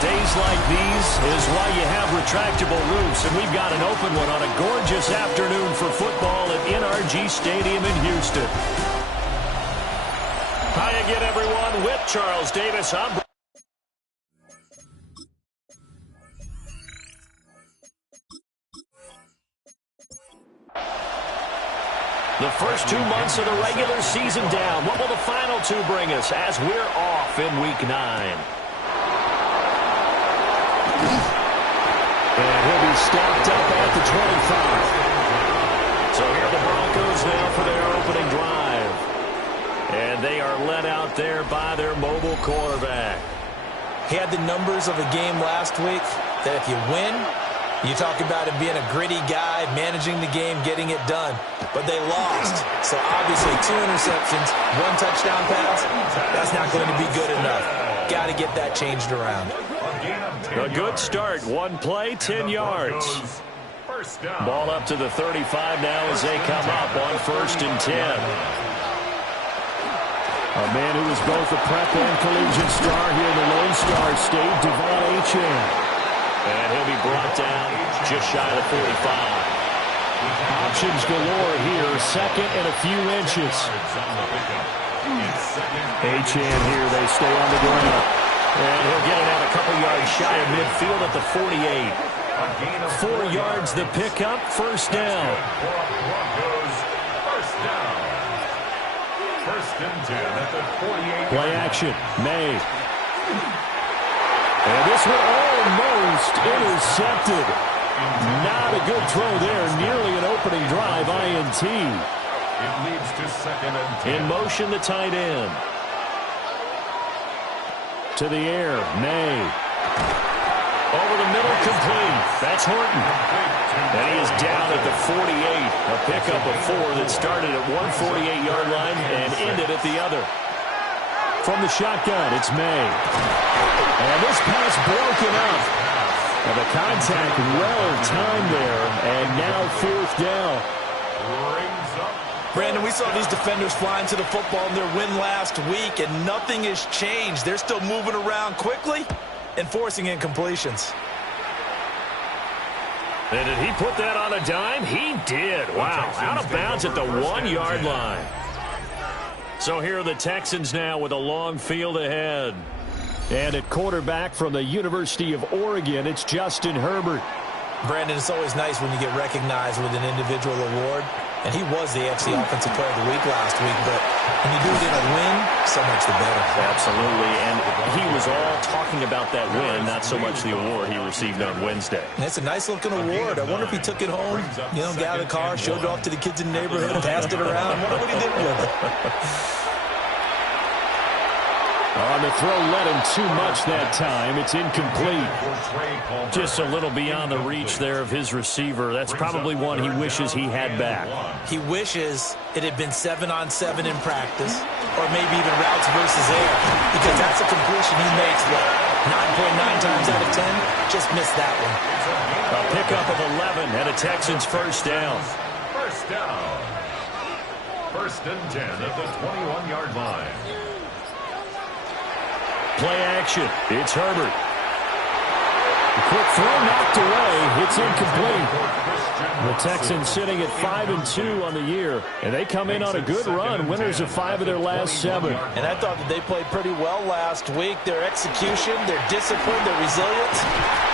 days like these is why you have retractable roofs, and we've got an open one on a gorgeous afternoon for football at NRG Stadium in Houston. Hi again, everyone, with Charles Davis. The first 2 months of the regular season down. What will the final two bring us as we're off in Week 9? And he'll be stopped up at the 25. So here are the Broncos now for their opening drive. And they are led out there by their mobile quarterback. He had the numbers of a game last week that if you win, you talk about him being a gritty guy, managing the game, getting it done. But they lost. So obviously 2 interceptions, 1 touchdown pass, that's not going to be good enough. Got to get that changed around. A good start. 1 play, 10 yards. Ball up to the 35 now as they come up on 1st and 10. A man who is both a prep and collegiate star here in the Lone Star State, Devon Achane. And he'll be brought down just shy of the 45. Options galore here, 2nd and a few inches. Achane here, they stay on the ground. And he'll get it out a couple yards shy of midfield at the 48. 4 yards the pickup, 1st down. Play action, May. And this one almost intercepted. Not a good throw there. Nearly an opening drive, INT. It leads to 2nd and 10. In motion, the tight end. To the air, May. Over the middle, complete. That's Horton. And he is down at the 48. A pickup of 4 that started at one 48-yard line and ended at the other. From the shotgun, it's May. And this pass broken up. And the contact well-timed there. And now 4th down. Brandon, we saw these defenders flying to the football in their win last week, and nothing has changed. They're still moving around quickly and forcing incompletions. And did he put that on a dime? He did. Wow, out of bounds at the 1-yard line. So here are the Texans now with a long field ahead. And at quarterback from the University of Oregon, it's Justin Herbert. Brandon, it's always nice when you get recognized with an individual award. And he was the AFC Offensive Player of the Week last week. But when you do it in a win, so much the better. Absolutely. And he was all talking about that win, not so much the award he received on Wednesday. It's a nice-looking award. I wonder if he took it home, got out of the car, showed it off to the kids in the neighborhood, passed it around. I wonder what he did with it. On the throw, led him too much that time. It's incomplete. Just a little beyond the reach there of his receiver. That's probably one he wishes he had back. He wishes it had been 7-on-7 in practice, or maybe even routes versus air, because that's a completion he makes, 9.9 times out of 10? Just missed that one. A pickup of 11 and a Texans 1st down. 1st down. 1st and 10 at the 21-yard line. Play action. It's Herbert. A quick throw knocked away. It's incomplete. The Texans sitting at 5-2 on the year, and they come in on a good run, winners of 5 of their last 7. And I thought that they played pretty well last week. Their execution, their discipline, their resilience,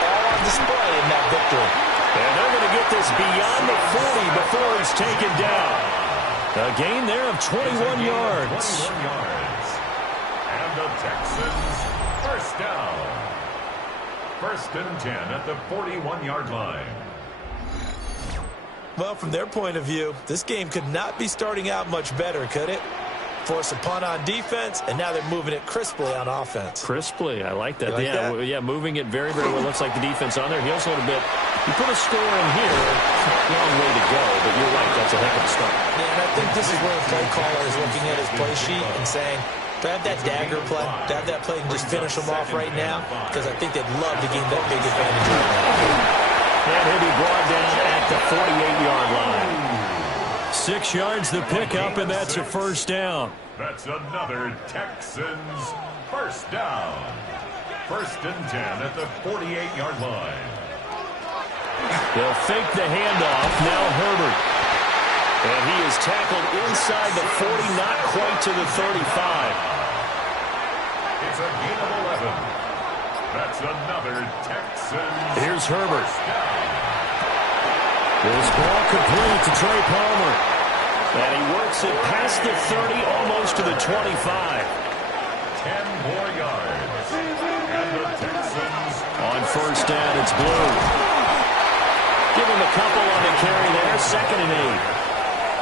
all on display in that victory. And they're going to get this beyond the 40 before he's taken down. A gain there of 21 yards. And the Texans, 1st down. 1st and 10 at the 41-yard line. Well, from their point of view, this game could not be starting out much better, could it? Force a punt on defense, and now they're moving it crisply on offense. Crisply, I like that. Like that? Yeah, moving it very, very well. Looks like the defense on there. Heels a little bit. You put a score in here, long way to go, but you're right, that's a heck of a start. Yeah, and I think this is where the play caller is looking at his play sheet and saying, do I have that dagger play? Do I have that play and just finish them off right now? Because I think they'd love to gain that big advantage right now. And he'll be brought down at the 48-yard line. 6 yards the pickup, and that's a 1st down. That's another Texans 1st down. First and 10 at the 48-yard line. They'll fake the handoff. Now Herbert. And he is tackled inside the 40, not quite to the 35. It's a gain of 11. That's another Texans. Here's Herbert. This ball complete to Trey Palmer. And he works it past the 30, almost to the 25. 10 more yards. And the Texans. On first down, it's Blue. Give him a couple on the carry there. 2nd and 8.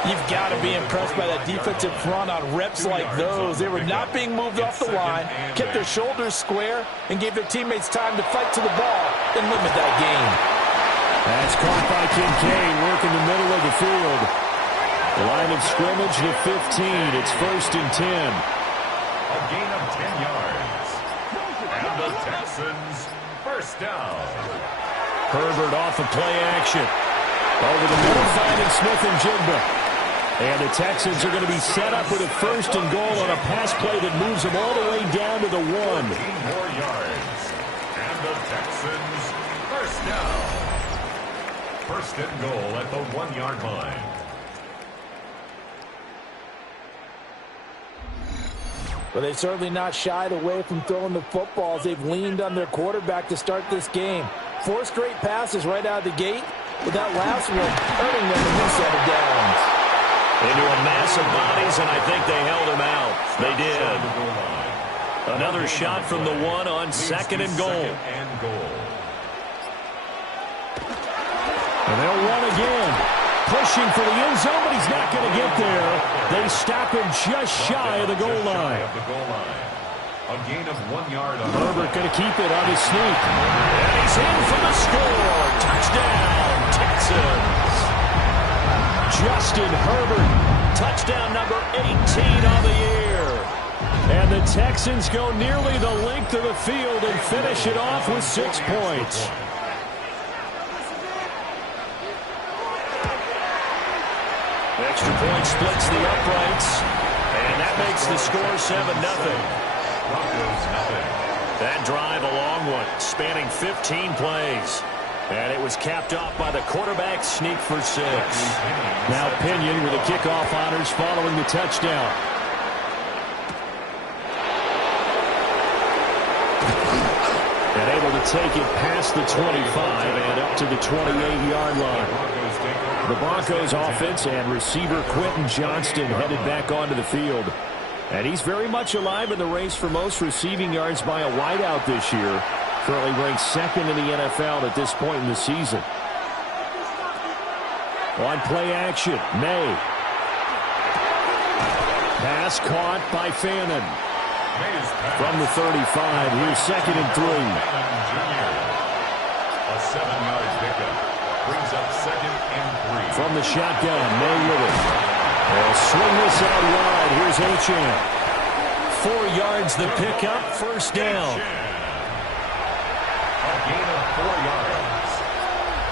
You've got to be impressed by that defensive front on reps like those. They were not being moved off the line, kept their shoulders square, and gave their teammates time to fight to the ball and limit that gain. That's caught by Kincaid, working the middle of the field. The line of scrimmage to 15. It's 1st and 10. A gain of 10 yards. And the Texans first down. Herbert off of play action. Over the middle, finding Smith and Jigba. And the Texans are going to be set up with a 1st and goal on a pass play that moves them all the way down to the 1. 14 more yards. And the Texans first down. 1st and goal at the 1-yard line. But they've certainly not shied away from throwing the footballs. They've leaned on their quarterback to start this game. 4 straight passes right out of the gate, with that last one earning them a new set of downs. Into a mass of bodies, and I think they held him out. They did. Another shot from the 1 on 2nd and goal. And they'll run again. Pushing for the end zone, but he's not going to get there. They stop him just shy of the goal line. A gain of 1 yard. Herbert going to keep it on his sneak. And he's in for the score. Touchdown, Texans. Justin Herbert, touchdown number 18 on the year. And the Texans go nearly the length of the field and finish it off with 6 points. Extra point splits the uprights, and that makes the score 7-0. That drive, a long one, spanning 15 plays. And it was capped off by the quarterback sneak for 6. Now Pinion with the kickoff honors following the touchdown. And able to take it past the 25 and up to the 28-yard line. The Broncos offense and receiver Quentin Johnston headed back onto the field. And he's very much alive in the race for most receiving yards by a wideout this year. Currently ranked 2nd in the NFL at this point in the season. On play action, May. Pass caught by Fannin. From the 35, here's 2nd and 3. A 7-yard pickup brings up 2nd and 3. From the shotgun, May with it. They'll swing this out wide. Here's Achane. 4 yards the pickup, first down. A gain of 4 yards.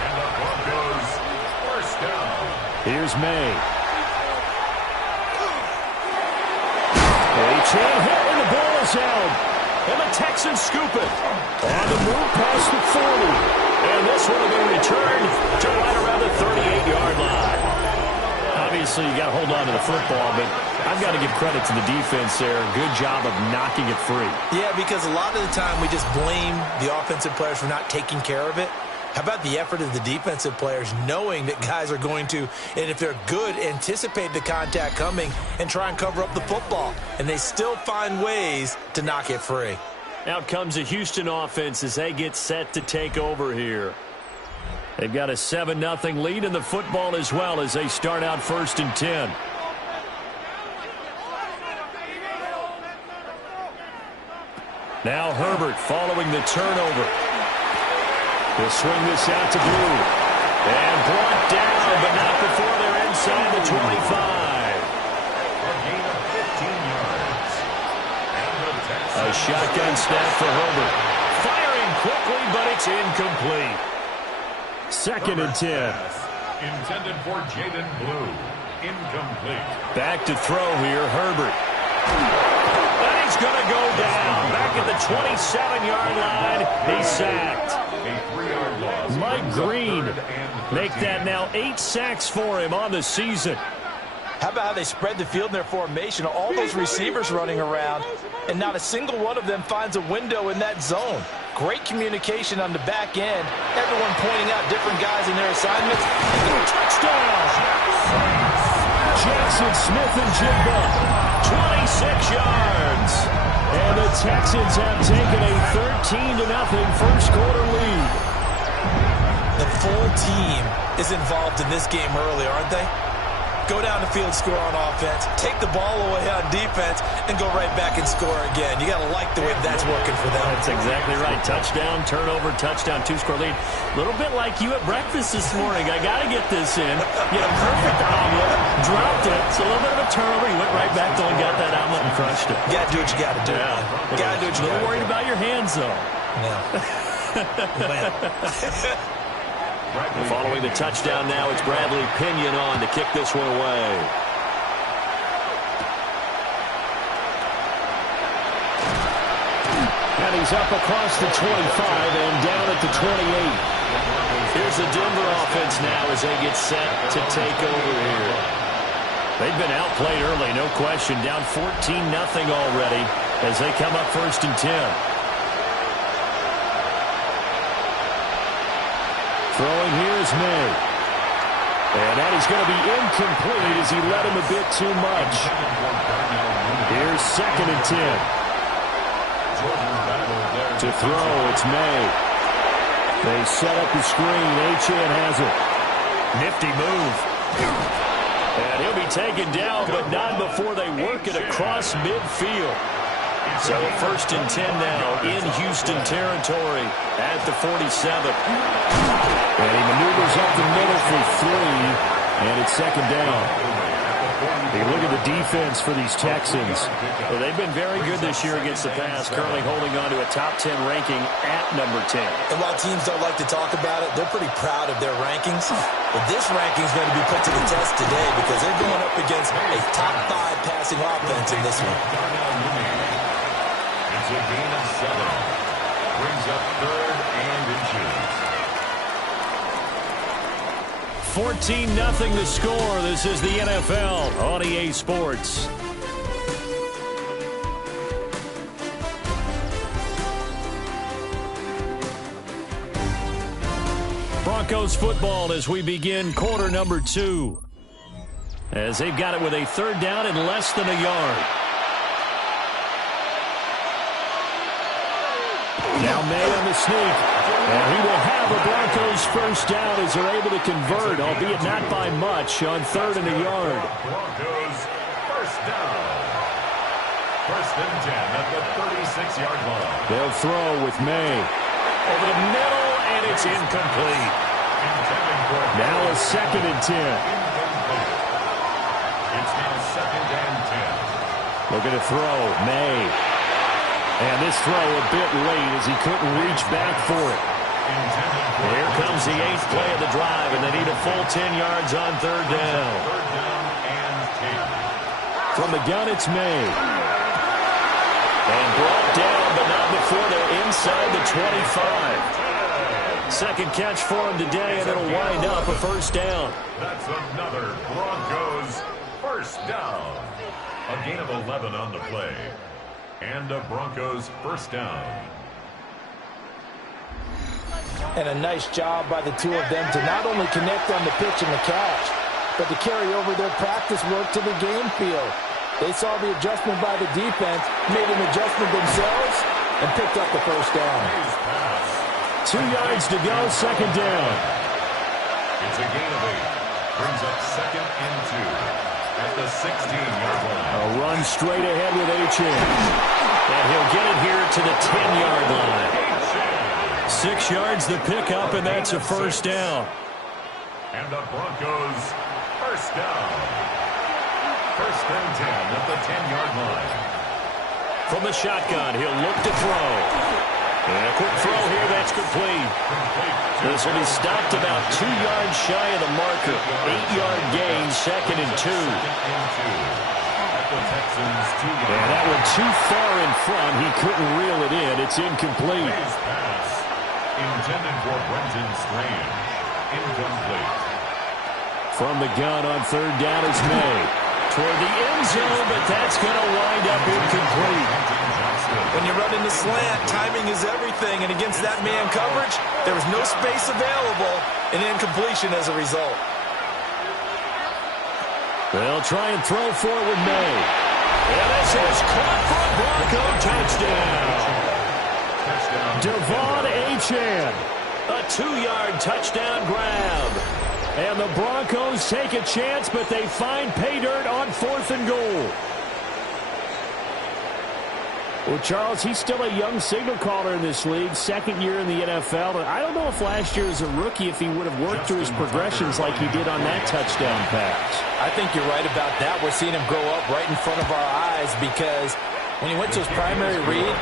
And the Broncos first down. Here's May. Achane hit and the ball is out. And the Texans scoop it. On the move past the 40. And this one will be returned to right around the 38-yard line. Obviously, you got to hold on to the football, but I've got to give credit to the defense there. Good job of knocking it free. Yeah, because a lot of the time we just blame the offensive players for not taking care of it. How about the effort of the defensive players knowing that guys are going to, and if they're good, anticipate the contact coming and try and cover up the football. And they still find ways to knock it free. Out comes the Houston offense as they get set to take over here. They've got a 7-0 lead in the football as well as they start out 1st and 10. Now Herbert following the turnover. He'll swing this out to Blue. And brought down, but not before they're inside the 25. A gain of 15 yards. And the Texans. A shotgun snap for Herbert. Firing quickly, but it's incomplete. 2nd and 10. Intended for Jaden Blue. Incomplete. Back to throw here, Herbert. And he's going to go down. Back at the 27-yard line. He's sacked. Mike Green make that now 8 sacks for him on the season. How about how they spread the field in their formation? All those receivers running around, and not a single one of them finds a window in that zone. Great communication on the back end. Everyone pointing out different guys in their assignments. Touchdown! Jackson Smith-Njigba, 26 yards. And the Texans have taken a 13-0 first-quarter lead. The full team is involved in this game early, aren't they? Go down the field, score on offense, take the ball away on defense, and go right back and score again. You got to like the way that's working for them. That's exactly right. Touchdown, turnover, touchdown, 2-score lead. A little bit like you at breakfast this morning. I got to get this in. You had a perfect omelet, dropped it. It's a little bit of a turnover. You went right back though and got that omelet and crushed it. You got to do what you got to do. Yeah. You got to do what you got to do. A little worried about your hands, though. Yeah. Following the touchdown now, it's Bradley Pinion on to kick this one away. And he's up across the 25 and down at the 28. Here's the Denver offense now as they get set to take over here. They've been outplayed early, no question. Down 14-0 already as they come up 1st and 10. Throwing here is May. And that is going to be incomplete as he led him a bit too much. Here's 2nd and 10. To throw, it's May. They set up the screen. Achane has it. Nifty move. And he'll be taken down, but not before they work it across midfield. So 1st and 10 now in Houston territory at the 47. And he maneuvers up the middle for 3, and it's 2nd down. Hey, look at the defense for these Texans. Well, they've been very good this year against the pass, currently holding on to a top 10 ranking at number 10. And while teams don't like to talk about it, they're pretty proud of their rankings. But this ranking is going to be put to the test today because they're going up against a top 5 passing offense in this one. It's a gain of 7. Brings up 3rd and inches. 14-0 the score. This is the NFL on EA Sports. Broncos football as we begin quarter number 2. As they've got it with a 3rd down and less than a yard. Now May on the sneak. And he will have a Broncos 1st down as they're able to convert, albeit not by much, on 3rd and a yard. Broncos 1st down. 1st and 10 at the 36-yard line. They'll throw with May. Over the middle, and it's incomplete. Now a 2nd and 10. It's now 2nd and 10. Looking to throw, May. And this throw a bit late as he couldn't reach back for it. Here comes the 8th play of the drive, and they need a full 10 yards on 3rd down. 3rd down and 10. From the gun, it's May. And brought down, but not before they're inside the 25. 2nd catch for him today, and it'll wind up a 1st down. That's another Broncos 1st down. A gain of 11 on the play. And a Broncos 1st down. And a nice job by the two of them to not only connect on the pitch and the catch, but to carry over their practice work to the game field. They saw the adjustment by the defense, made an adjustment themselves, and picked up the 1st down. 2 yards to go, 2nd down. It's a gain of 8. Brings up 2nd and 2 at the 16-yard line. A run straight ahead with Achane. And he'll get it here to the 10-yard line. 6 yards the pickup, and that's a 1st down. And the Broncos 1st down. 1st and 10 at the 10-yard line. From the shotgun, he'll look to throw. And a quick throw here, that's complete. This will be stopped about 2 yards shy of the marker. 8-yard gain, 2nd and 2. the Texans 2 yards. And that one too far in front. He couldn't reel it in. It's incomplete. His pass intended for Brenton Strand. Incomplete. From the gun on third down is May. Toward the end zone, but that's going to wind up incomplete. When you run in the slant, timing is everything. And against that man coverage, there was no space available, and incompletion as a result. They'll try and throw for it with May. And this is caught for a Bronco touchdown. Devon Achane. A 2-yard touchdown grab. And the Broncos take a chance, but they find pay dirt on 4th and goal. Well, Charles, he's still a young signal caller in this league, second year in the NFL. I don't know if last year as a rookie, if he would have worked through his progressions like he did on that touchdown pass. I think you're right about that. We're seeing him grow up right in front of our eyes because when he went to his primary read,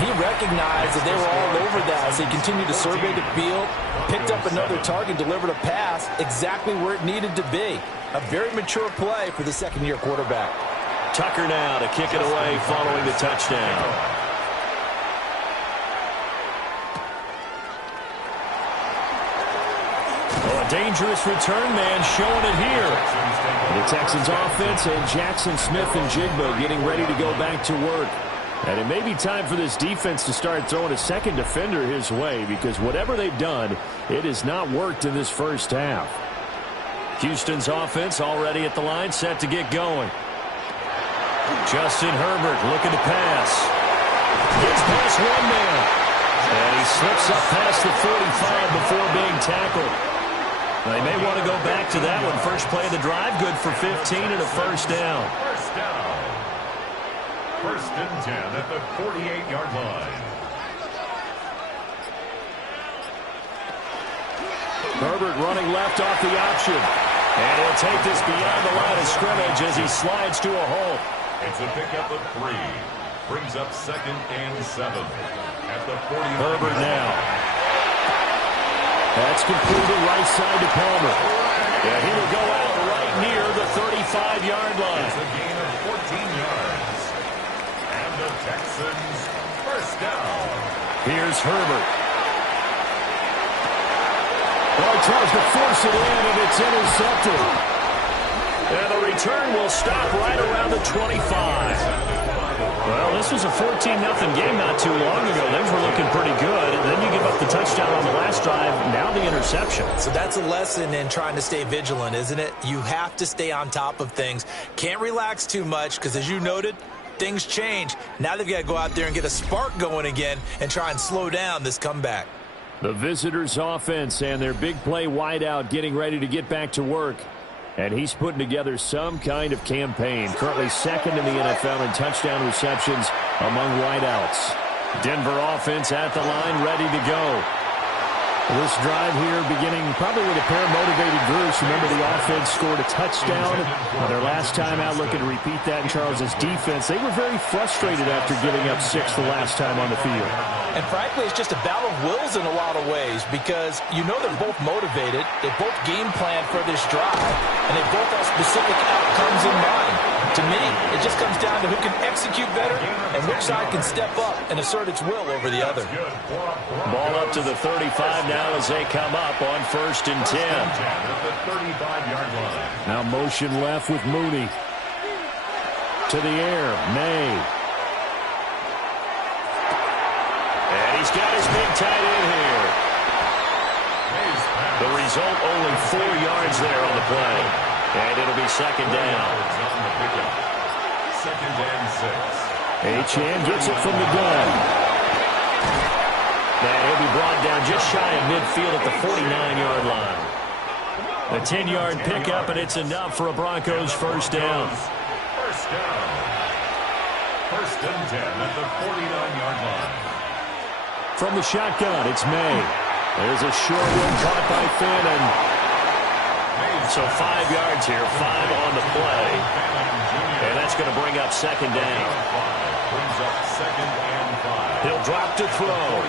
he recognized that they were all over that. So he continued to survey the field, picked up another target, delivered a pass exactly where it needed to be. A very mature play for the second-year quarterback. Tucker now to kick it away following the touchdown. Oh, a dangerous return man showing it here. The Texans offense and Jackson Smith and Jigba getting ready to go back to work. And it may be time for this defense to start throwing a second defender his way because whatever they've done, it has not worked in this first half. Houston's offense already at the line, set to get going. Justin Herbert looking to pass. Gets past one man. And he slips up past the 45 before being tackled. They may want to go back to that one. First play of the drive, good for 15 and a first down. First down. First and 10 at the 48-yard line. Herbert running left off the option. And he'll take this beyond the line of scrimmage as he slides to a halt. It's a pickup of 3. Brings up second and 7 at the 40. Herbert now. That's completed right side to Palmer. Yeah, he will go out right near the 35-yard line. It's a gain of 14 yards. And the Texans first down. Here's Herbert. Oh, he tries to force it in, and it's intercepted. And the return will stop right around the 25. Well, this was a 14-0 game not too long ago. Things were looking pretty good. And then you give up the touchdown on the last drive. Now the interception. So that's a lesson in trying to stay vigilant, isn't it? You have to stay on top of things. Can't relax too much because, as you noted, things change. Now they've got to go out there and get a spark going again and try and slow down this comeback. The visitors' offense and their big play wideout getting ready to get back to work. And he's putting together some kind of campaign. Currently second in the NFL in touchdown receptions among wideouts. Denver offense at the line, ready to go. This drive here beginning probably with a pair of motivated groups. Remember, the offense scored a touchdown on their last time out, looking to repeat that in Charles's defense. They were very frustrated after giving up 6 the last time on the field. And frankly, it's just a battle of wills in a lot of ways because you know they're both motivated, they both game plan for this drive, and they both have specific outcomes in mind. To me, it just comes down to who can execute better and which side can step up and assert its will over the other. Ball up to the 35 now as they come up on first and 10. Now motion left with Mooney. To the air, May. And he's got his big tight end here. The result, only 4 yards there on the play. And it'll be second down. Second and 6. Achane gets it from the gun. And he'll be brought down just shy of midfield at the 49-yard line. A 10-yard pickup, and it's enough for a Broncos first down. First down. First and 10 at the 49-yard line. From the shotgun, it's May. There's a short one caught by Fannin. So 5 yards here, 5 on the play. And that's going to bring up second down. Brings up second and 5. He'll drop to throw.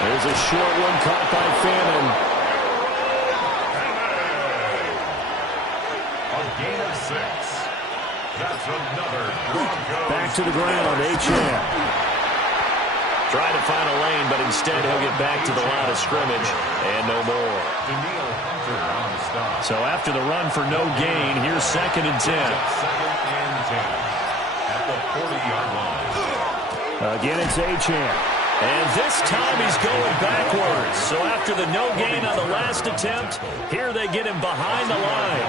There's a short one caught by Fannin. A gain of 6. That's another bronco. Back to the ground, Achane. Trying to find a lane, but instead he'll get back to the line of scrimmage and no more. So after the run for no gain, here's 2nd and 10. Second and 10 at the 40-yard line. Again, it's Achane. And this time he's going backwards. So after the no gain on the last attempt, here they get him behind the line.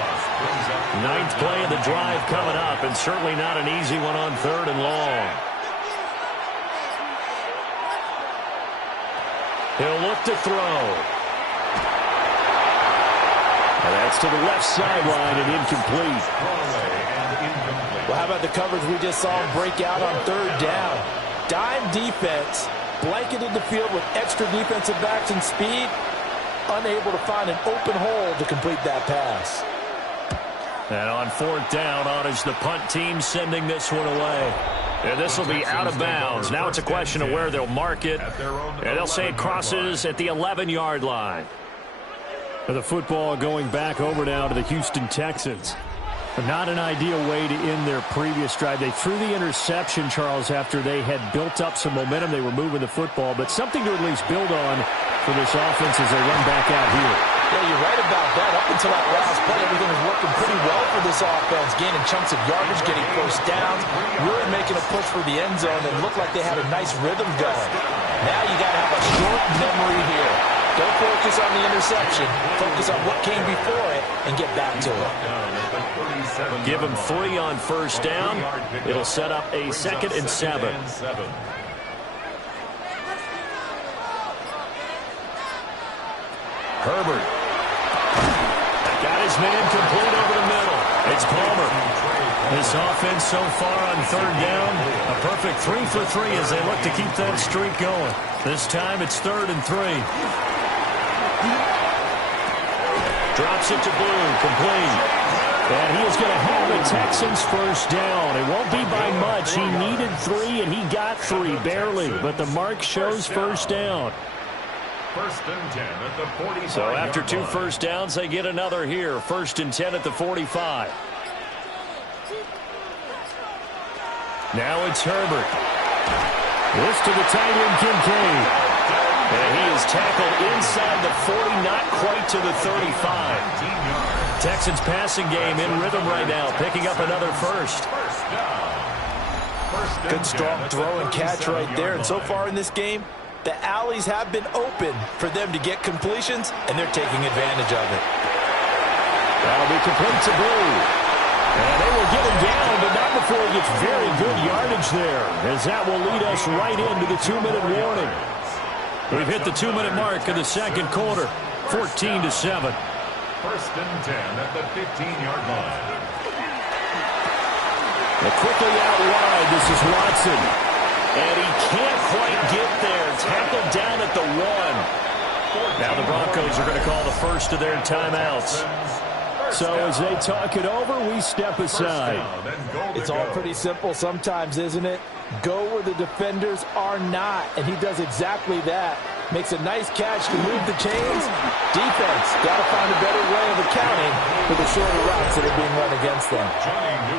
9th play of the drive coming up, and certainly not an easy one on 3rd and long. He'll look to throw. And that's to the left sideline and incomplete. Well, how about the coverage we just saw him break out on 3rd down? Dime defense, blanketed the field with extra defensive backs and speed, unable to find an open hole to complete that pass. And on 4th down, on is the punt team sending this one away. And this will be out of bounds. Now it's a question of where they'll mark it. And they'll say it crosses at the 11-yard line. The football going back over now to the Houston Texans. Not an ideal way to end their previous drive. They threw the interception, Charles, after they had built up some momentum. They were moving the football, but something to at least build on for this offense as they run back out here. Yeah, you're right about that. Up until that last play, everything was working pretty well for this offense, gaining chunks of yardage, getting first downs, really making a push for the end zone, and looked like they had a nice rhythm going. Now you got to have a short memory here. Don't focus on the interception. Focus on what came before it and get back to it. Give them 3 on 1st down. It'll set up a 2nd and 7. Herbert. Got his man complete over the middle. It's Palmer. This offense so far on 3rd down, a perfect 3 for 3 as they look to keep that streak going. This time it's 3rd and 3. Drops it to Blue, complete. And he is going to have the Texans first down. It won't be by much. He needed 3, and he got 3, barely. But the mark shows first down. 1st and 10 at the 45. So after 2 first downs, they get another here. 1st and 10 at the 45. Now it's Herbert. This to the tight end, Kincaid. And he is tackled inside the 40, not quite to the 35. Texans passing game in rhythm right now, picking up another first. Good strong throw and catch right there. And so far in this game, the alleys have been open for them to get completions, and they're taking advantage of it. That'll be complete to Blue. And they will get him down, but not before he gets very good yardage there, as that will lead us right into the 2-minute warning. We've hit the 2-minute mark in the 2nd quarter, 14-7. 1st and 10 at the 15-yard line. And quickly out wide, this is Watson. And he can't quite get there. Tackled down at the 1. Now the Broncos are going to call the first of their timeouts. So as they talk it over, we step aside. It's all pretty simple sometimes, isn't it? Go where the defenders are not, and he does exactly that. Makes a nice catch to move the chains. Defense got to find a better way of accounting for the shorter routes that are being run against them.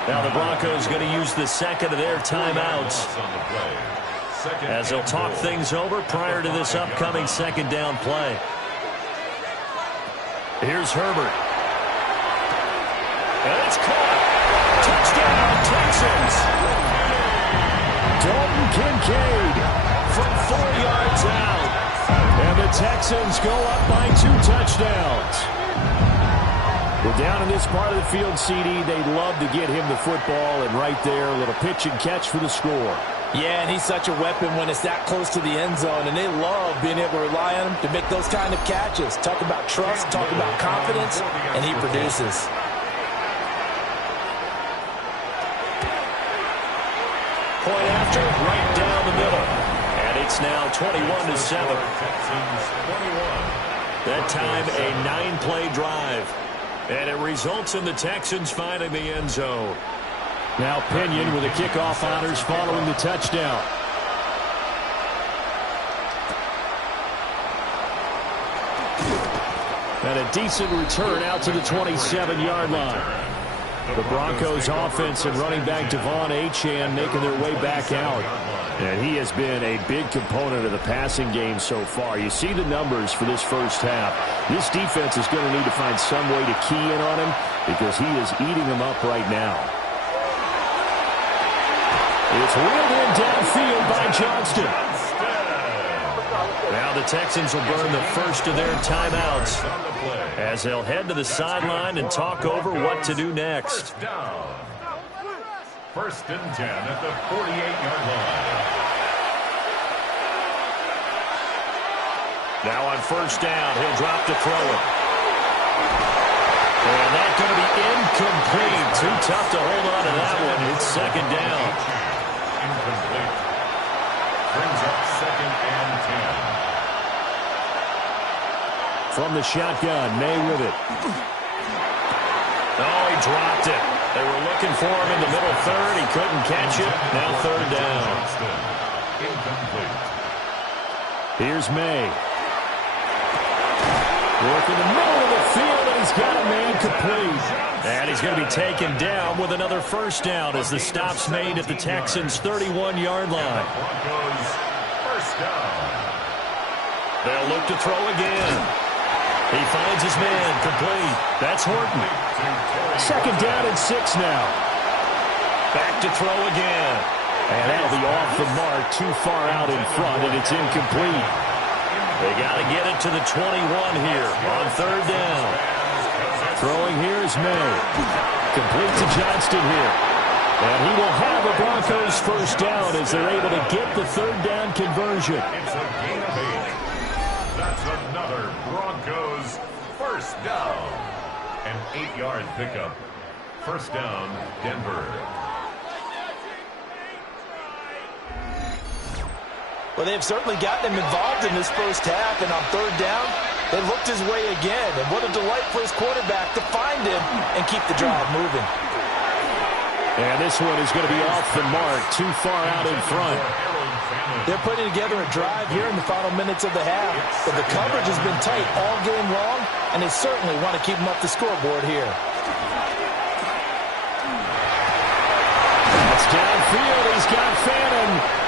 Now the Broncos going to use the 2nd of their timeouts as they'll talk things over prior to this upcoming 2nd down play. Here's Herbert. And it's caught. Touchdown, Texans. Dalton Kincaid from 4 yards out. And the Texans go up by 2 touchdowns. Well, down in this part of the field, CD, they love to get him the football. And right there, a little pitch and catch for the score. Yeah, and he's such a weapon when it's that close to the end zone. And they love being able to rely on him to make those kind of catches. Talk about trust, talk about confidence, and he produces. Point after, right down the middle. And it's now 21-7. That time, a 9-play drive. And it results in the Texans finding the end zone. Now Pinion with the kickoff honors following the touchdown. And a decent return out to the 27-yard line. The Broncos offense and running back Devon Achane making their way back out. And he has been a big component of the passing game so far. You see the numbers for this first half. This defense is going to need to find some way to key in on him because he is eating them up right now. It's wheeled in downfield by Johnston. Now the Texans will burn the first of their timeouts as they'll head to the sideline and talk over what to do next. First and 10 at the 48-yard line. Now on first down, he'll drop to throw it. And that's going to be incomplete. Too tough to hold on to that one. It's second down. Incomplete. Brings up second and 10. From the shotgun, May with it. Oh, he dropped it. They were looking for him in the middle third. He couldn't catch it. Now third down. Incomplete. Here's May. Work in the middle of the field, and he's got a man complete. And he's going to be taken down with another first down as the stop's made at the Texans' 31-yard line. Broncos first down. They'll look to throw again. He finds his man complete. That's Horton. Second down and 6 now. Back to throw again. And that'll be off the mark, too far out in front, and it's incomplete. They got to get it to the 21 here on third down. Throwing here is May. Complete to Johnston here. And he will have a Broncos first down as they're able to get the third down conversion. It's a gain of 8. That's another Broncos first down. An 8-yard pickup. First down, Denver. Well, they've certainly gotten him involved in this first half, and on third down, they looked his way again. And what a delight for his quarterback to find him and keep the drive moving. And this one is going to be off the mark, too far out in front. They're putting together a drive here in the final minutes of the half, but the coverage has been tight all game long, and they certainly want to keep them up the scoreboard here. That's downfield. He's got Fannin.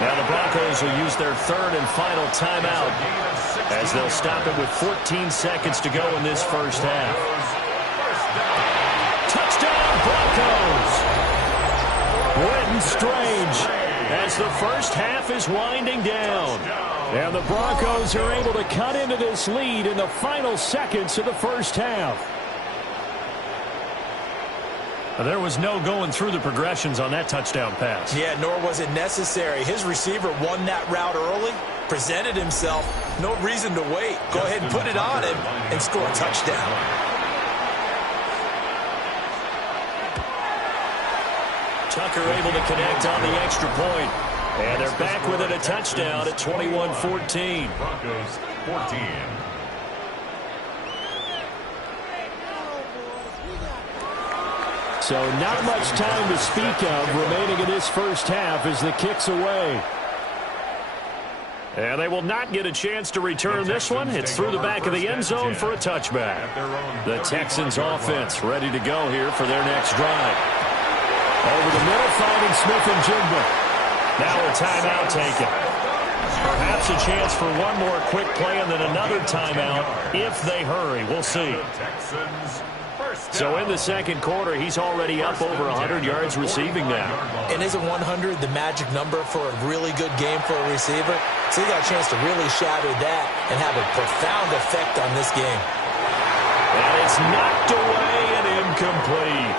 Now the Broncos will use their third and final timeout as they'll stop it with 14 seconds to go in this first half. Touchdown, Broncos! Brenton Strange as the first half is winding down. And the Broncos are able to cut into this lead in the final seconds of the first half. There was no going through the progressions on that touchdown pass. Yeah, nor was it necessary. His receiver won that route early, presented himself. No reason to wait. Go ahead and put it on him and score a touchdown. Tucker able to connect on the extra point. And they're back within a touchdown at 21-14. Broncos 14. So not much time to speak of remaining in this first half as the kick's away. And they will not get a chance to return this one. It's through the back of the end zone for a touchback. The Texans offense ready to go here for their next drive. Over the middle, finding Smith and Jigba. Now a timeout taken. Perhaps a chance for one more quick play and then another timeout if they hurry. We'll see. So in the second quarter, he's already up over 100 yards receiving now. And isn't 100 the magic number for a really good game for a receiver? So he got a chance to really shatter that and have a profound effect on this game. And it's knocked away and incomplete.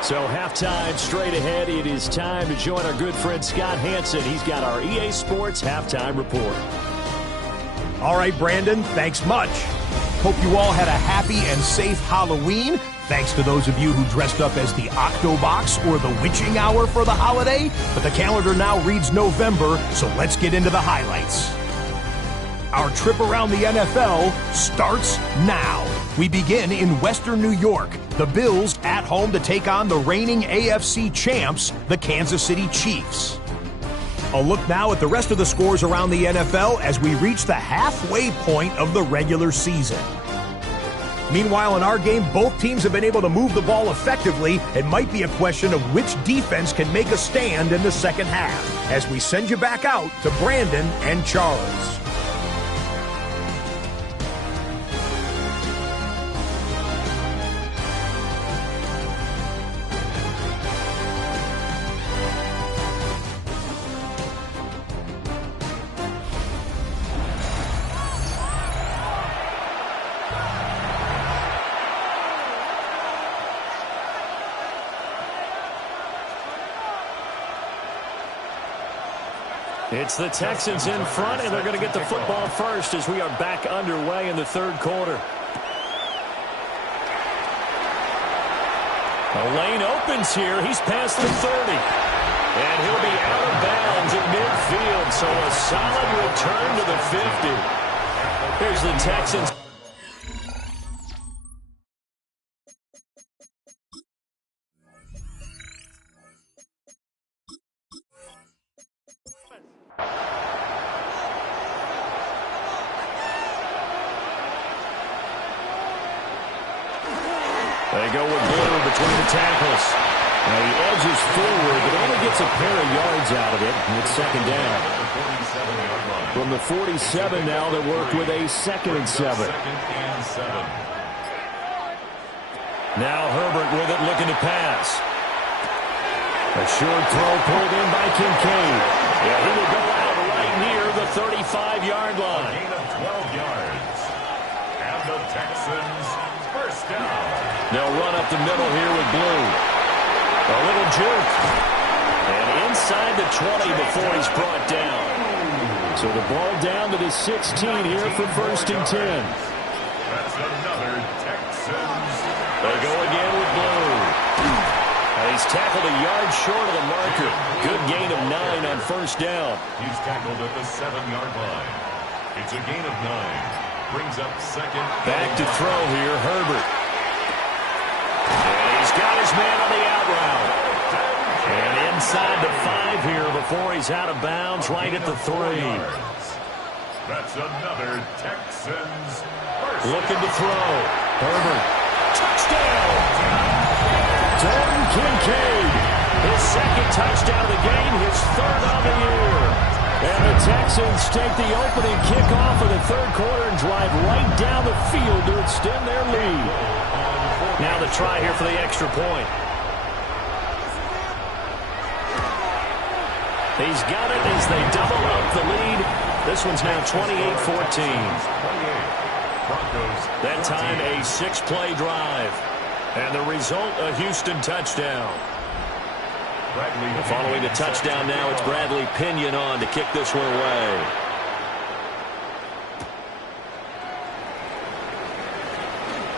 So halftime straight ahead. It is time to join our good friend Scott Hansen. He's got our EA Sports Halftime Report. All right, Brandon, thanks much. Hope you all had a happy and safe Halloween. Thanks to those of you who dressed up as the Octobox or the Witching Hour for the holiday. But the calendar now reads November, so let's get into the highlights. Our trip around the NFL starts now. We begin in Western New York. The Bills at home to take on the reigning AFC champs, the Kansas City Chiefs. A look now at the rest of the scores around the NFL as we reach the halfway point of the regular season. Meanwhile, in our game, both teams have been able to move the ball effectively. It might be a question of which defense can make a stand in the second half. As we send you back out to Brandon and Charles. It's the Texans in front, and they're going to get the football first as we are back underway in the third quarter. A lane opens here. He's past the 30. And he'll be out of bounds at midfield, so a solid return to the 50. Here's the Texans. They go with Blue between the tackles. Now he edges forward, but only gets a pair of yards out of it. And it's second down. From the 47 now, they work with a 2nd and 7. Now Herbert with it, looking to pass. A short throw pulled in by Kincaid. Yeah, he will go out right near the 35-yard line. A gain of 12 yards. And the Texans first down. They'll run up the middle here with Blue. A little juke. And inside the 20 before he's brought down. So the ball down to the 16 here for 1st and 10. That's another Texans. They go again with Blue. And he's tackled a yard short of the marker. Good gain of 9 on 1st down. He's tackled at the 7-yard line. It's a gain of 9. Brings up 2nd. Back to throw here, Herbert. And he's got his man on the out route. And inside the 5 here before he's out of bounds, right at the 3. That's another Texans first. Looking to throw. Herbert. Touchdown! Jordan Kincaid. His 2nd touchdown of the game, his 3rd of the year. And the Texans take the opening kickoff of the 3rd quarter and drive right down the field to extend their lead. Now the try here for the extra point. He's got it as they double up the lead. This one's now 28-14. That time a 6-play drive. And the result, a Houston touchdown. Following the touchdown now, it's Bradley Pinion on to kick this one away.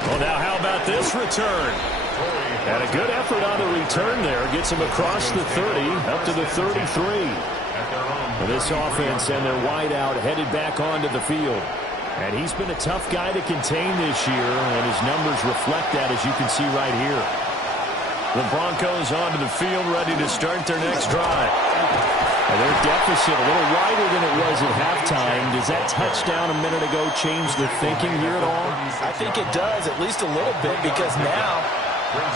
Well, now how about this return? And a good effort on the return there. Gets him across the 30, up to the 33. And this offense and their wideout headed back onto the field. And he's been a tough guy to contain this year, and his numbers reflect that, as you can see right here. The Broncos onto the field, ready to start their next drive. And their deficit a little wider than it was at halftime. Does that touchdown a minute ago change the thinking here at all? I think it does, at least a little bit, because now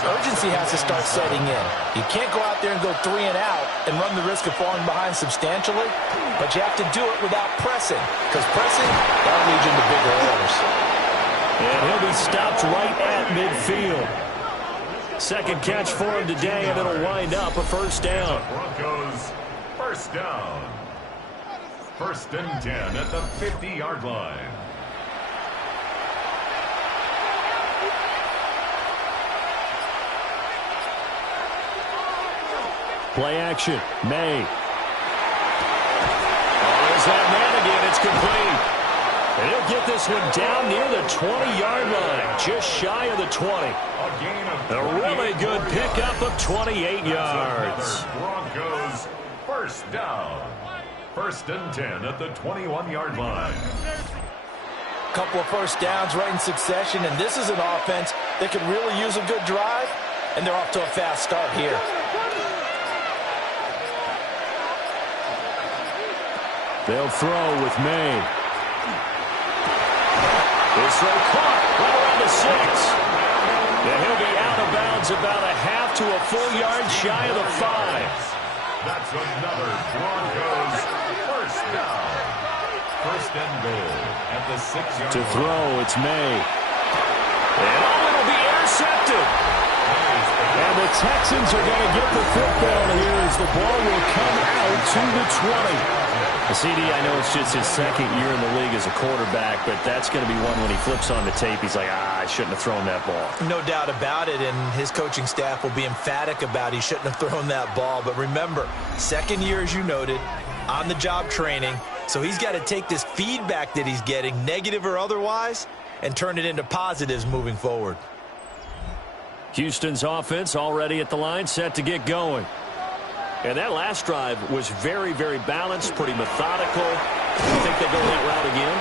urgency has to start setting in. You can't go out there and go 3 and out and run the risk of falling behind substantially, but you have to do it without pressing, because pressing, that'll lead you into bigger errors. And he'll be stopped right at midfield. 2nd catch for him today, and it'll wind up a 1st down. Broncos first down. 1st and 10 at the 50-yard line. Play action. May. Oh, there's that man again. It's complete. And he'll get this one down near the 20-yard line, just shy of the 20. A really good pickup of 28 yards. Broncos first down. 1st and 10 at the 21-yard line. Couple of 1st downs right in succession, and this is an offense that could really use a good drive, and they're off to a fast start here. They'll throw with May. This throw caught right around the the 6. And he'll be out of bounds about a half to a full yard shy of the 5. That's another Broncos first down. First and goal at the 6-yard To line. throw, it's May. And it'll be intercepted. And the Texans are going to get the football here as the ball will come out to the 20. CD, I know it's just his second year in the league as a quarterback, but that's going to be one when he flips on the tape, he's like, I shouldn't have thrown that ball. No doubt about it, and his coaching staff will be emphatic about he shouldn't have thrown that ball. But remember, second year, as you noted, on-the-job training, so he's got to take this feedback that he's getting, negative or otherwise, and turn it into positives moving forward. Houston's offense already at the line, set to get going. And that last drive was very, very balanced, pretty methodical. You think they go that route again?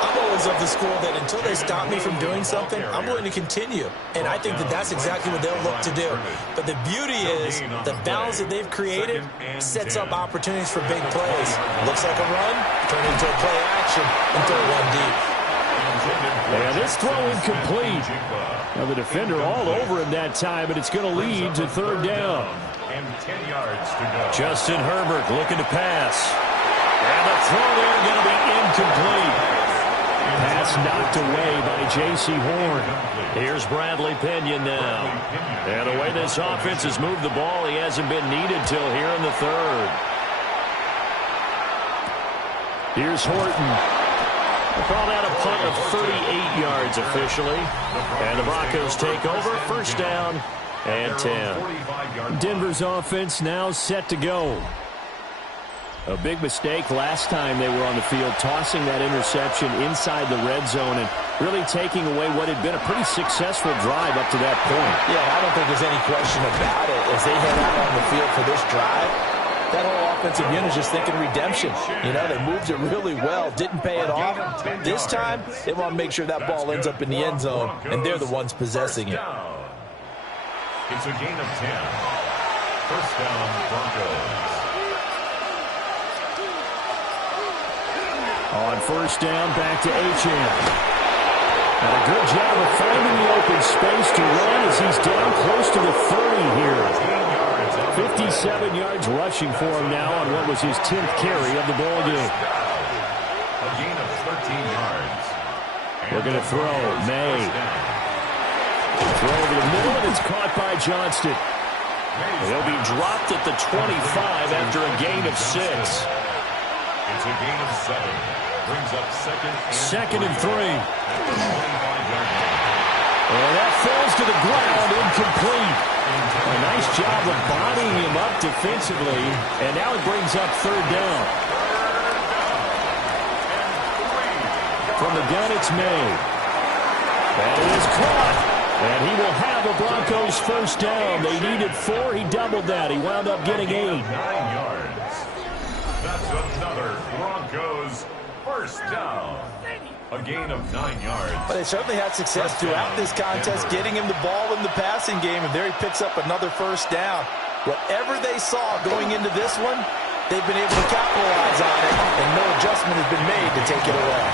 I'm always of the school that until they stop me from doing something, I'm willing to continue. And I think that that's exactly what they'll look to do. But the beauty is the balance that they've created sets up opportunities for big plays. Looks like a run, turn into a play action, and throw one deep. And this throw incomplete. Now the defender all over him that time, but it's going to lead to third down. And 10 yards to go. Justin Herbert looking to pass. And the throw there going to be incomplete. Pass knocked away by J.C. Horn. Here's Bradley Pinion now. And the way this offense has moved the ball, he hasn't been needed till here in the third. Here's Horton. Called out a punt of 38 yards officially. And the Broncos take over. First down and 10. Denver's offense now set to go. A big mistake last time they were on the field, tossing that interception inside the red zone and really taking away what had been a pretty successful drive up to that point. Yeah, I don't think there's any question about it. As they head out on the field for this drive, that whole offensive unit is just thinking redemption. You know, they moved it really well, didn't pay it off. This time, they want to make sure that ball ends up in the end zone, and they're the ones possessing it. It's a gain of 10. First down, Broncos. On first down, back to Achane. And a good job of finding the open space to run as he's down close to the 30 here. 57 yards rushing for him now on what was his 10th carry of the ball game. A gain of 13 yards. We're going to throw. May. Throw over the middle, and it's caught by Johnston. He'll be dropped at the 25 after a gain of 6. It's a gain of 7. Brings up second and 3. And that falls to the ground, incomplete. A nice job of bodying him up defensively, and now it brings up third down. From the gun, it's May. And it is caught. And he will have the Broncos first down. They needed 4. He doubled that. He wound up getting 8. 9 yards. That's another Broncos first down. A gain of 9 yards. But they certainly had success throughout this contest, getting him the ball in the passing game, and there he picks up another first down. Whatever they saw going into this one, they've been able to capitalize on it, and no adjustment has been made to take it away.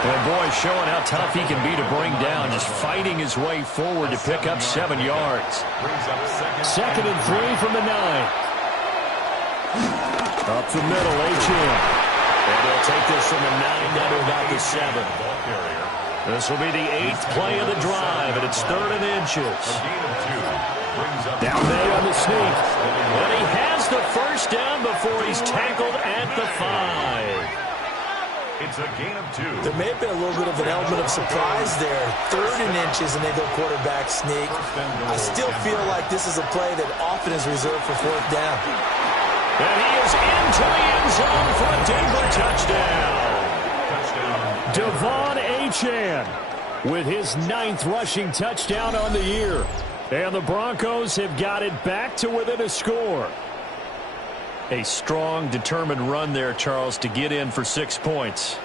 And boy, showing how tough he can be to bring down, just fighting his way forward to pick up 7 yards. Second and 3 from the 9. Up the middle, Achane. And they'll take this from the 9 down to about the 7. This will be the 8th play of the drive, and it's 3rd and inches. Now May on the sneak. And he has the first down before he's tackled at the 5. It's a gain of 2. There may have been a little bit of an element of surprise there. 3rd and inches, and they go quarterback sneak. I still feel like this is a play that often is reserved for 4th down. And he is into the end zone for a Denver touchdown. Devon Achane with his 9th rushing touchdown on the year. And the Broncos have got it back to within a score. A strong, determined run there, Charles, to get in for 6 points.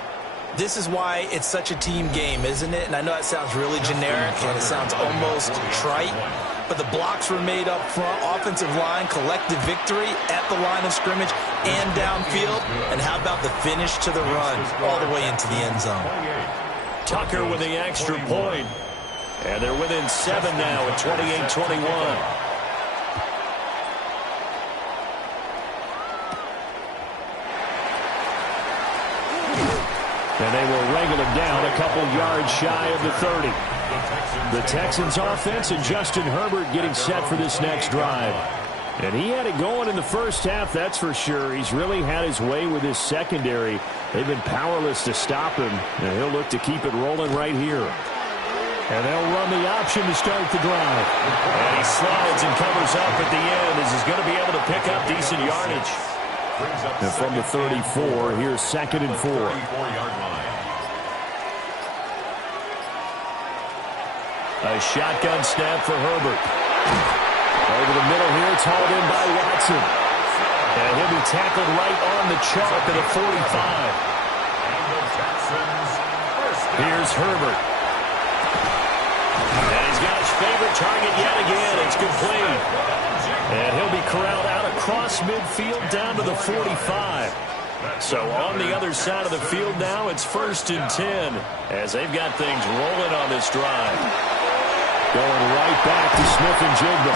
This is why it's such a team game, isn't it? And I know that sounds really generic and it sounds almost trite, but the blocks were made up front, offensive line, collective victory at the line of scrimmage and downfield. And how about the finish to the run all the way into the end zone? Tucker with the extra point. And they're within 7 now at 28-21. And they will wrangle him down a couple yards shy of the 30. The Texans offense and Justin Herbert getting set for this next drive. And he had it going in the first half, that's for sure. He's really had his way with his secondary. They've been powerless to stop him, and he'll look to keep it rolling right here. And they'll run the option to start the drive. And he slides and covers up at the end as he's going to be able to pick up decent yardage. And from the 34, here's 2nd and 4. A shotgun snap for Herbert. Over the middle here, it's hauled in by Watson. And he'll be tackled right on the chalk at the 45. Here's Herbert. And he's got his favorite target yet again. It's complete. And he'll be corralled out across midfield down to the 45. So on the other side of the field now, it's 1st and 10 as they've got things rolling on this drive. Going right back to Smith-Njigba.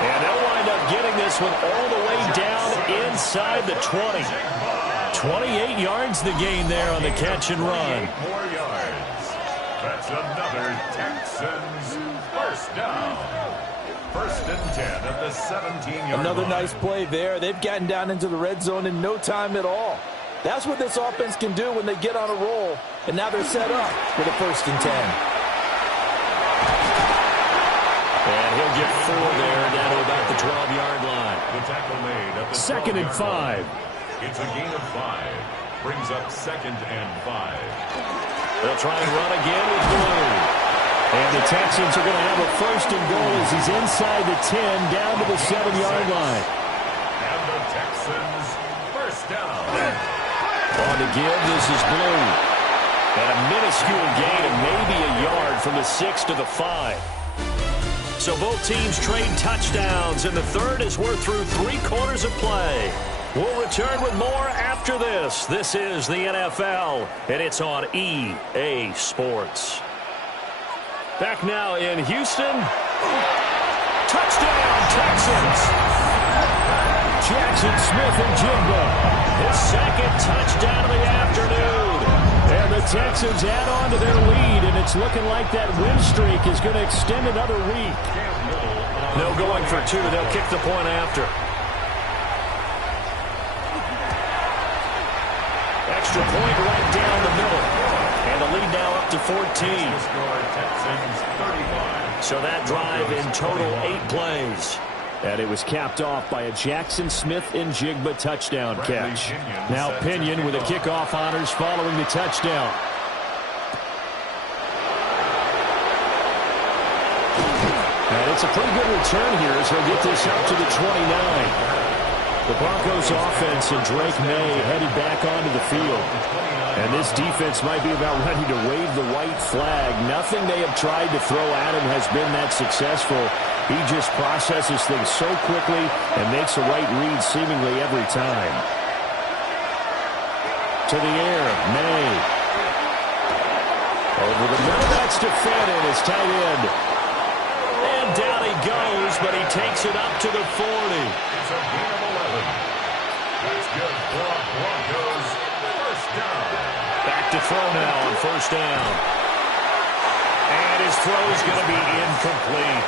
And they'll wind up getting this one all the way down inside the 20. 28 yards the gain there on the catch and run. more yards. That's another Texans first down. 1st and 10 at the 17-yard line. Another nice play there. They've gotten down into the red zone in no time at all. That's what this offense can do when they get on a roll. And now they're set up for the 1st and 10. And he'll get 4 there down to about the 12-yard line. The tackle made at the 2nd and 5. It's a gain of 5. Brings up 2nd and 5. They'll try and run again with Blue. And the Texans are going to have a 1st and goal as he's inside the 10 down to the 7-yard line. And the Texans first down. On to give, this is Blue. And a minuscule gain of maybe a yard from the 6 to the 5. So both teams trade touchdowns in the 3rd as we're through 3 quarters of play. We'll return with more after this. This is the NFL, and it's on EA Sports. Back now in Houston. Touchdown, Texans! Jackson Smith-Njigba, his 2nd touchdown of the afternoon. And the Texans add on to their lead, and it's looking like that win streak is going to extend another week. No going for 2. They'll kick the point after. Extra point right down the middle. And the lead now up to 14. So that drive in total 8 plays. And it was capped off by a Jackson Smith-Njigba touchdown catch. Now Pinion with the kickoff honors following the touchdown. And it's a pretty good return here as he'll get this up to the 29. The Broncos offense and Drake May headed back onto the field. And this defense might be about ready to wave the white flag. Nothing they have tried to throw at him has been that successful. He just processes things so quickly and makes a right read seemingly every time. To the air, May. Over the middle, that's to Fannin, his tight end. And down he goes, but he takes it up to the 40. It's a gain of 11. That's good for Broncos. First down. Back to throw now on 1st down. And his throw is going to be incomplete.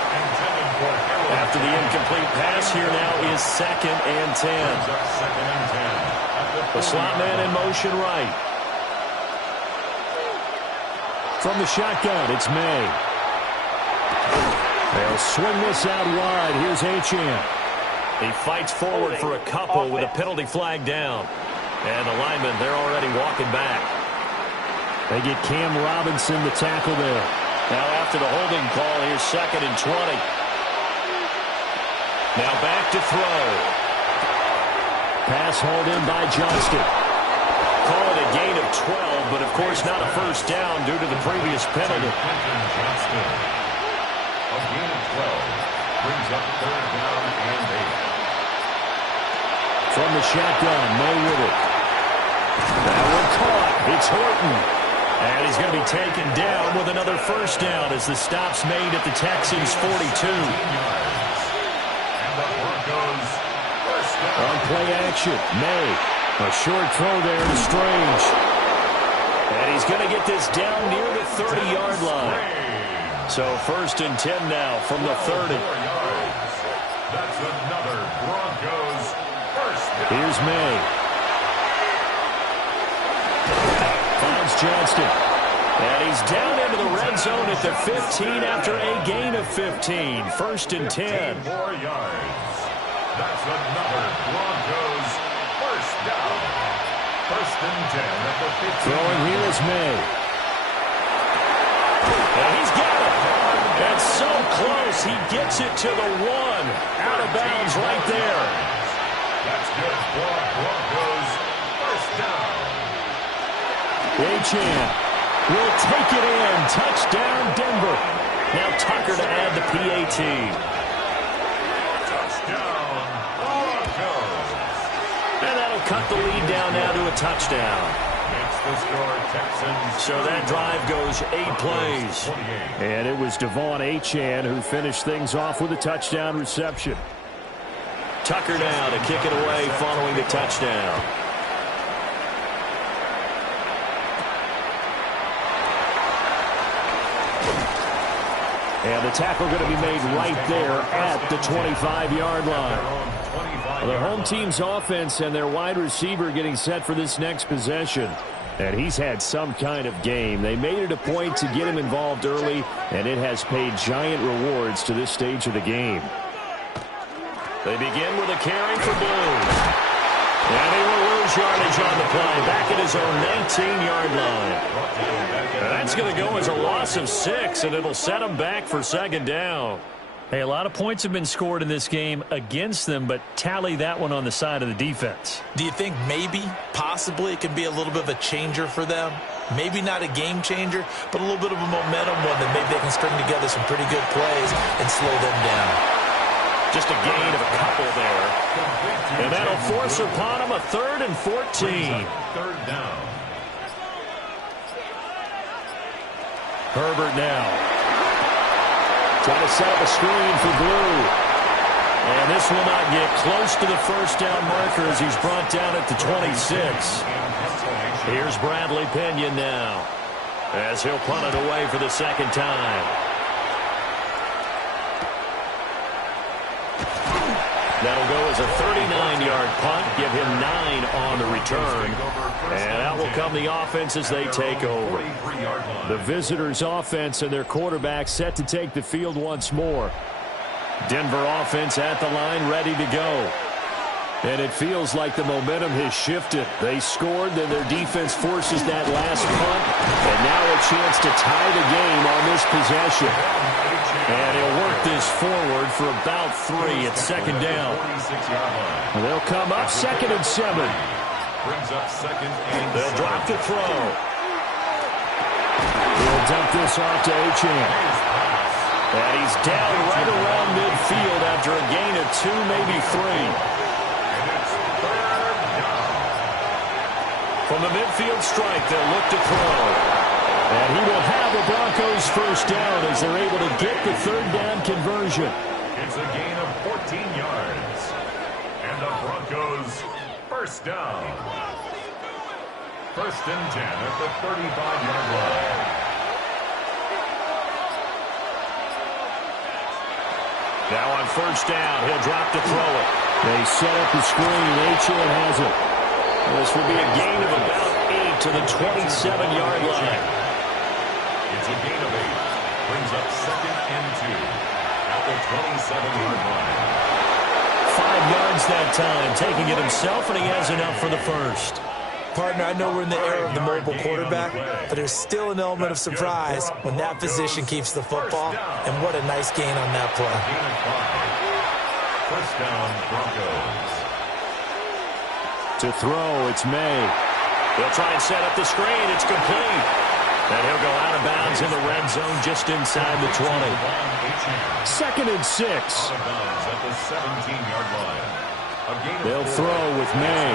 After the incomplete pass, here now is 2nd and 10. 2nd and 10. The slot man in motion right. From the shotgun, it's May. They'll swing this out wide. Here's Achane. He fights forward for a couple with a penalty flag down. And the linemen, they're already walking back. They get Cam Robinson the tackle there. Now after the holding call, here's 2nd and 20. Now back to throw. Pass hauled in by Johnston. Call it a gain of 12, but of course not a 1st down due to the previous penalty. Johnston. A gain of 12 brings up 3rd down and 8. From the shotgun, May with it. That one caught. It's Horton. And he's going to be taken down with another first down as the stop's made at the Texans' 42. On play action, May. A short throw there to Strange. And he's going to get this down near the 30-yard line. So 1st and 10 now from the 30. That's another Broncos first down. Here's May. Finds Johnston. And he's down into the red zone at the 15 after a gain of 15. 1st and 10. 15 more yards. That's another Broncos first down. 1st and 10 at the 15. Throwing here is May. And he's got it. That's so close. He gets it to the 1. Out of bounds right there. That's good for Broncos first down. Achane will take it in. Touchdown, Denver. Now Tucker to add the PAT. Touchdown, Broncos. And that'll cut the lead down now to a touchdown. Makes the score Texans. So that drive goes 8 plays. 28. And it was Devon Achane who finished things off with a touchdown reception. Tucker now to kick it away following the touchdown. And the tackle going to be made right there at the 25-yard line. The home team's offense and their wide receiver getting set for this next possession. And he's had some kind of game. They made it a point to get him involved early, and it has paid giant rewards to this stage of the game. They begin with a carry for Blue. And he will lose yardage on the play. Back at his own 19-yard line. And that's going to go as a loss of 6, and it'll set him back for 2nd down. Hey, a lot of points have been scored in this game against them, but tally that one on the side of the defense. Do you think maybe, possibly, it could be a little bit of a changer for them? Maybe not a game changer, but a little bit of a momentum one that maybe they can string together some pretty good plays and slow them down. Just a gain of a couple there. And that'll force upon him a 3rd and 14. 3rd down. Herbert now. Trying to set up a screen for Blue. And this will not get close to the first down marker as he's brought down at the 26. Here's Bradley Pinion now as he'll punt it away for the 2nd time. That'll go as a 39-yard punt, give him 9 on the return. And that will come the offense as they take over. The visitors' offense and their quarterback set to take the field once more. Denver offense at the line, ready to go. And it feels like the momentum has shifted. They scored, then their defense forces that last punt. And now a chance to tie the game on this possession. And he'll work this forward for about 3 at 2nd down. They'll come up 2nd and 7. They'll drop the throw. He'll dump this off to Achane. And he's down right around midfield after a gain of 2, maybe 3. From the midfield strike, they'll look to throw. And he will have the Broncos first down as they're able to get the 3rd down conversion. It's a gain of 14 yards. And the Broncos first down. 1st and 10 at the 35-yard line. Now on first down, he'll drop to throw it. They set up the screen. Achane has it. This will be a gain of about 8 to the 27-yard line. It's a gain of 8. Brings up 2nd and 2 at the 27-yard line. 5 yards that time, taking it himself, and he has enough for the first. Partner, I know we're in the era of the mobile quarterback, but there's still an element of surprise when that position keeps the football, and what a nice gain on that play. Gain of 5. First down, Broncos. To throw, it's May. He'll try and set up the screen. It's complete. And he'll go out of bounds in the red zone just inside the 20. 2nd and 6. Out of bounds at the 17-yard line. They'll throw with May.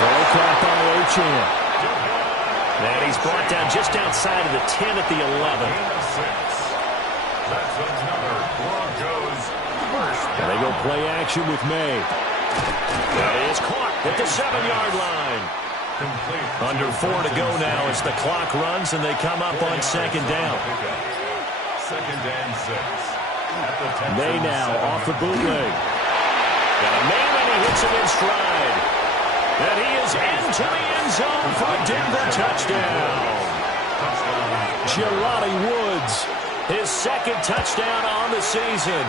Throw caught by Achane. And he's brought down just outside of the 10 at the 11. That's another Broncos first down. And they go play action with May. That is caught at the 7-yard line. Under 4 to go now as the clock runs and they come up on second down. Second and 6. May now off the bootleg. Got a man and he hits him in stride. And he is into the end zone for a Denver touchdown. Jelani Woods, his second touchdown on the season.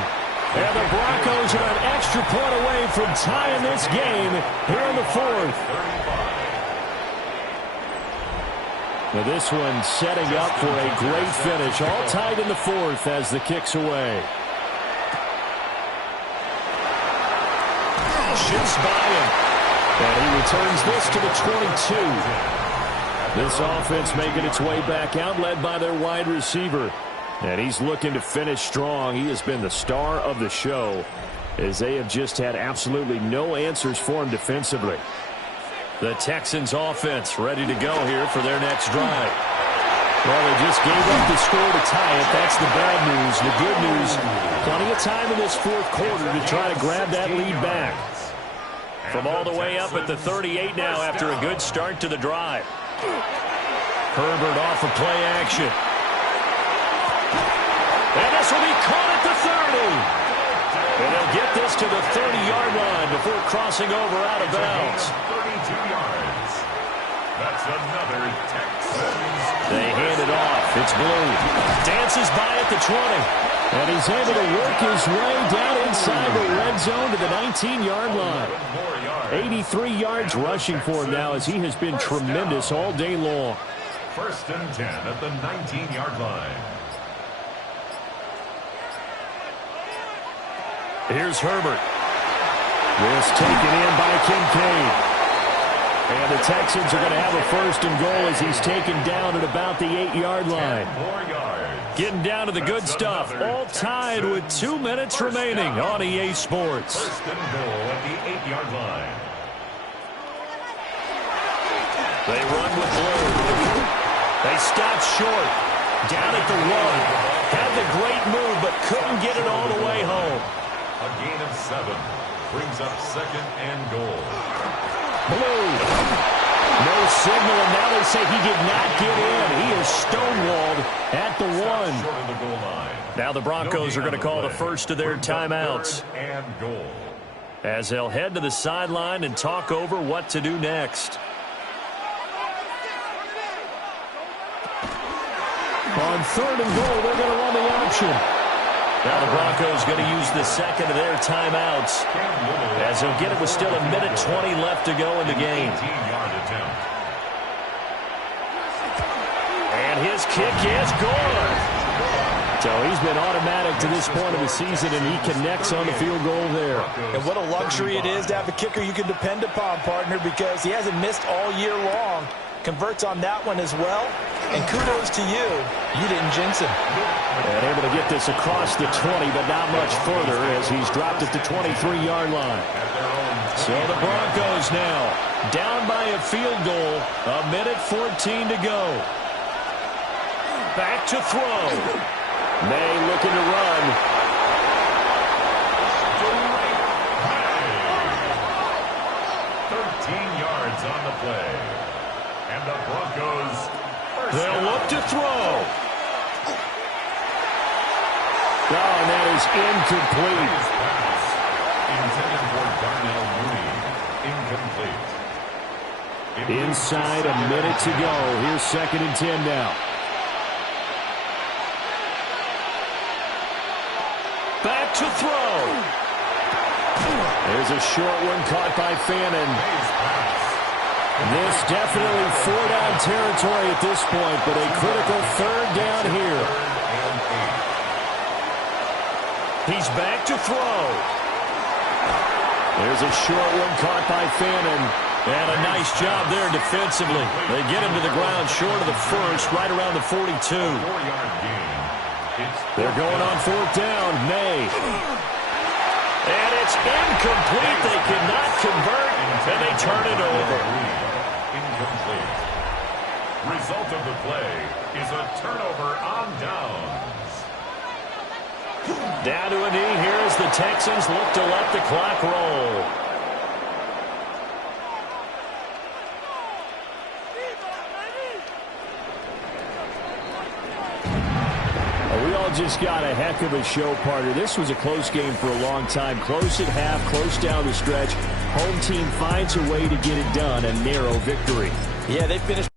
And the Broncos are an extra point away from tying this game here in the fourth. Now this one setting up for a great finish. All tied in the fourth as the kick's away. Shifts by him. And he returns this to the 22. This offense making its way back out, led by their wide receiver. And he's looking to finish strong. He has been the star of the show as they have just had absolutely no answers for him defensively. The Texans offense ready to go here for their next drive. Well, they just gave up the score to tie it. That's the bad news. The good news, plenty of time in this fourth quarter to try to grab that lead back. From all the way up at the 38 now after a good start to the drive. Herbert off of play action. And this will be caught at the 30. And they'll get this to the 30-yard line before crossing over out of bounds. 32 yards. That's another Texans. They hand it off. It's Blue. Dances by at the 20. And he's able to work his way down inside the red zone to the 19-yard line. 83 yards rushing for him now as he has been tremendous all day long. First and 10 at the 19-yard line. Here's Herbert. This taken in by Kincaid. And the Texans are going to have a first and goal as he's taken down at about the 8-yard line. 10 more yards. Getting down to the good stuff. All tied with 2 minutes remaining on EA Sports. First and goal at the 8-yard line. They run with Blue. They stop short. Down at the 1. Had the great move, but couldn't get it all the way home. A gain of 7 brings up second and goal. Blue. No signal, and now they say he did not get in. He is stonewalled at the 1. Short of the goal line. Now the Broncos are going to call the first of their timeouts. And goal. As they'll head to the sideline and talk over what to do next. On third and goal, they're going to run the option. Now the Broncos going to use the second of their timeouts as they'll get it with still a minute 20 left to go in the game. 18-yard attempt. And his kick is good. So he's been automatic to this point of the season, and he connects on the field goal there. And what a luxury it is to have a kicker you can depend upon, partner, because he hasn't missed all year long. Converts on that one as well. And kudos to you. You didn't jinx him. And able to get this across the 20, but not much further as he's dropped at the 23-yard line. So the Broncos now down by a field goal. A minute 14 to go. Back to throw. May looking to run. 13 yards on the play. And the Broncos They'll look to throw. Oh, and that is incomplete. intended for Darnell Mooney. Incomplete. Inside a minute to go. Here's second and 10 now. Back to throw. There's a short one caught by Fannin. This definitely four-down territory at this point, but a critical third down here. He's back to throw. There's a short one caught by Fannin. And a nice job there defensively. They get him to the ground short of the first, right around the 42. They're going on fourth down. May. And it's incomplete. They cannot convert, and they turn it over. Incomplete. Result of the play is a turnover on downs. Down to a knee here as the Texans look to let the clock roll. We all just got a heck of a show, partner. This was a close game for a long time. Close at half, close down the stretch. Home team finds a way to get it done. A narrow victory. Yeah, they finished